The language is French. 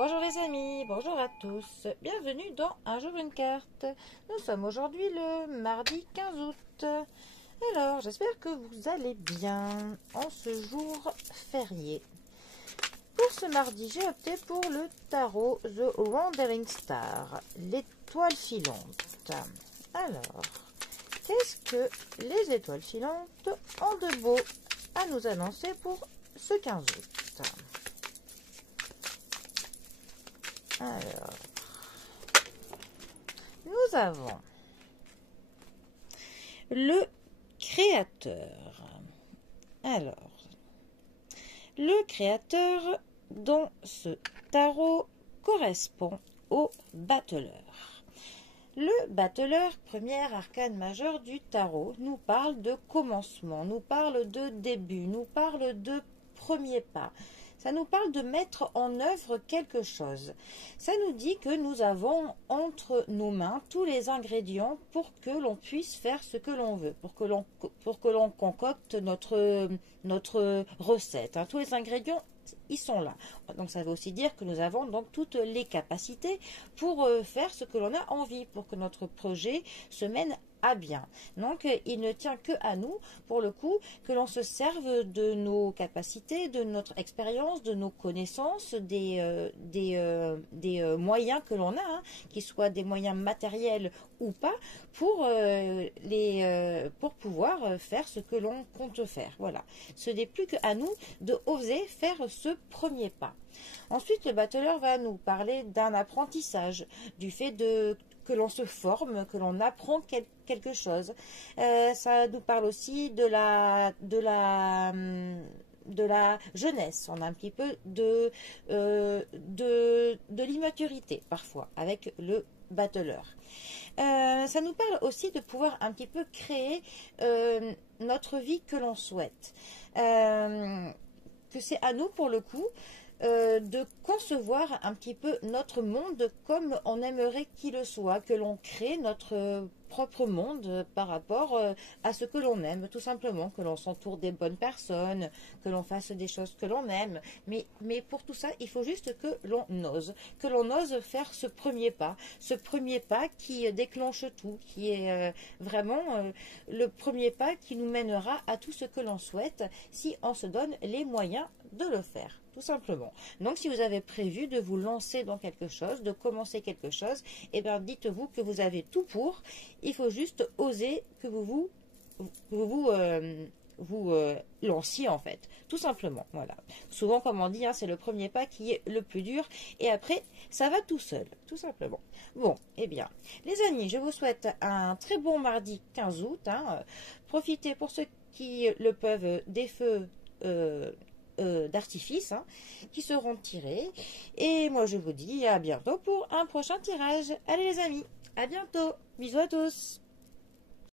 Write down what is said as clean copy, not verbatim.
Bonjour les amis, bonjour à tous, bienvenue dans Un jour une carte. Nous sommes aujourd'hui le mardi 15 août. Alors, j'espère que vous allez bien en ce jour férié. Pour ce mardi, j'ai opté pour le tarot The Wandering Star, l'étoile filante. Alors, qu'est-ce que les étoiles filantes ont de beau à nous annoncer pour ce 15 août? Alors, nous avons le créateur. Alors, le créateur dans ce tarot correspond au battleur. Le battleur, première arcane majeure du tarot, nous parle de commencement, nous parle de début, nous parle de premier pas. Ça nous parle de mettre en œuvre quelque chose. Ça nous dit que nous avons entre nos mains tous les ingrédients pour que l'on puisse faire ce que l'on veut, pour que l'on concocte notre recette. Tous les ingrédients, ils sont là. Donc ça veut aussi dire que nous avons donc toutes les capacités pour faire ce que l'on a envie, pour que notre projet se mène à bien. Donc il ne tient que à nous, pour le coup, que l'on se serve de nos capacités, de notre expérience, de nos connaissances, des moyens que l'on a, qu'ils soient des moyens matériels ou pas, pour pouvoir faire ce que l'on compte faire. Voilà. Ce n'est plus qu'à nous de oser faire ce premier pas. Ensuite, le battleur va nous parler d'un apprentissage, du fait que l'on se forme, que l'on apprend quelque chose. Ça nous parle aussi de la jeunesse. On a un petit peu de l'immaturité parfois avec le battleur. Ça nous parle aussi de pouvoir un petit peu créer notre vie que l'on souhaite. Que c'est à nous pour le coup de concevoir un petit peu notre monde comme on aimerait qu'il le soit, que l'on crée notre propre monde par rapport à ce que l'on aime, tout simplement, que l'on s'entoure des bonnes personnes, que l'on fasse des choses que l'on aime, mais pour tout ça, il faut juste que l'on ose faire ce premier pas qui déclenche tout, qui est vraiment le premier pas qui nous mènera à tout ce que l'on souhaite si on se donne les moyens de le faire, tout simplement. Donc si vous avez prévu de vous lancer dans quelque chose, de commencer quelque chose, eh bien dites-vous que vous avez tout pour. Il faut juste oser que vous lanciez en fait, tout simplement. Voilà. Souvent, comme on dit, c'est le premier pas qui est le plus dur, et après ça va tout seul, tout simplement. Bon, eh bien, les amis, je vous souhaite un très bon mardi 15 août. Profitez pour ceux qui le peuvent des feux d'artifice qui seront tirés, et moi je vous dis à bientôt pour un prochain tirage. Allez les amis, à bientôt, bisous à tous.